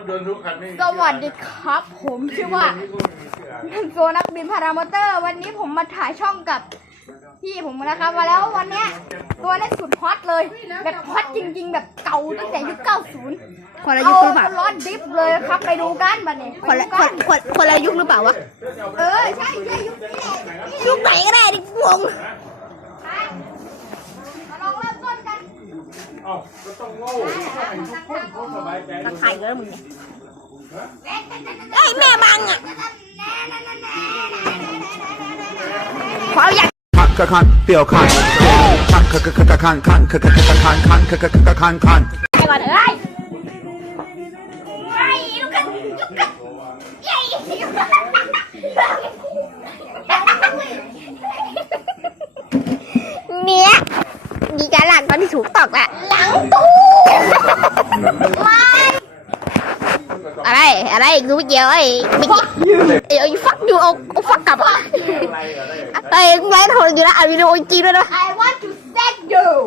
ถยนต์ทุกคันไม่มีสวัสดีครับ ผมชื่อว่าโซนักบินพารามอเตอร์ วันนี้ผมมาถ่ายช่องกับพี่ผมนะครับมาแล้ววันเนี้ยตัวนี้สุดฮอตเลย แบบฮอตจริง ๆ แบบเก่าตั้งแต่ยุค 90 คนละเอายุคหรือเปล่าร้อนดิฟเลยครับไปดูกันบัดนี้คนละคนคนคนละยุคหรือเปล่าวะ เออ ใช่ใช่ยุคนี้แหละยุคไหนก็ได้ดิงง ไปมาลองเริ่มต้นกัน เอ้าก็ต้องโง่ต้องให้ทุกคนเขาสบายใจมาถ่ายเลยมึงเนี่ยเอ้ยแม่มังอะขออยากคันคันเปรี้ยวคันคันคันคันคันคันคันคันคันคันคันคันคันคันคันไปก่อนเอ้ยไอ้ลูกกันลูกกันใหญ่เนี่ย มีการหลังตอนที่ถูกตอกละหลังตู้ไม่อะไรอะไรกูไม่เกี่ยวไอ้ไม่เกี่ยวเอ้ยฟักดูเอาเอาฟักกลับอะเอ้ยไลฟ์โทรอยู่แล้วเอาวิดีโอจริงด้วยนะ I want to set you what the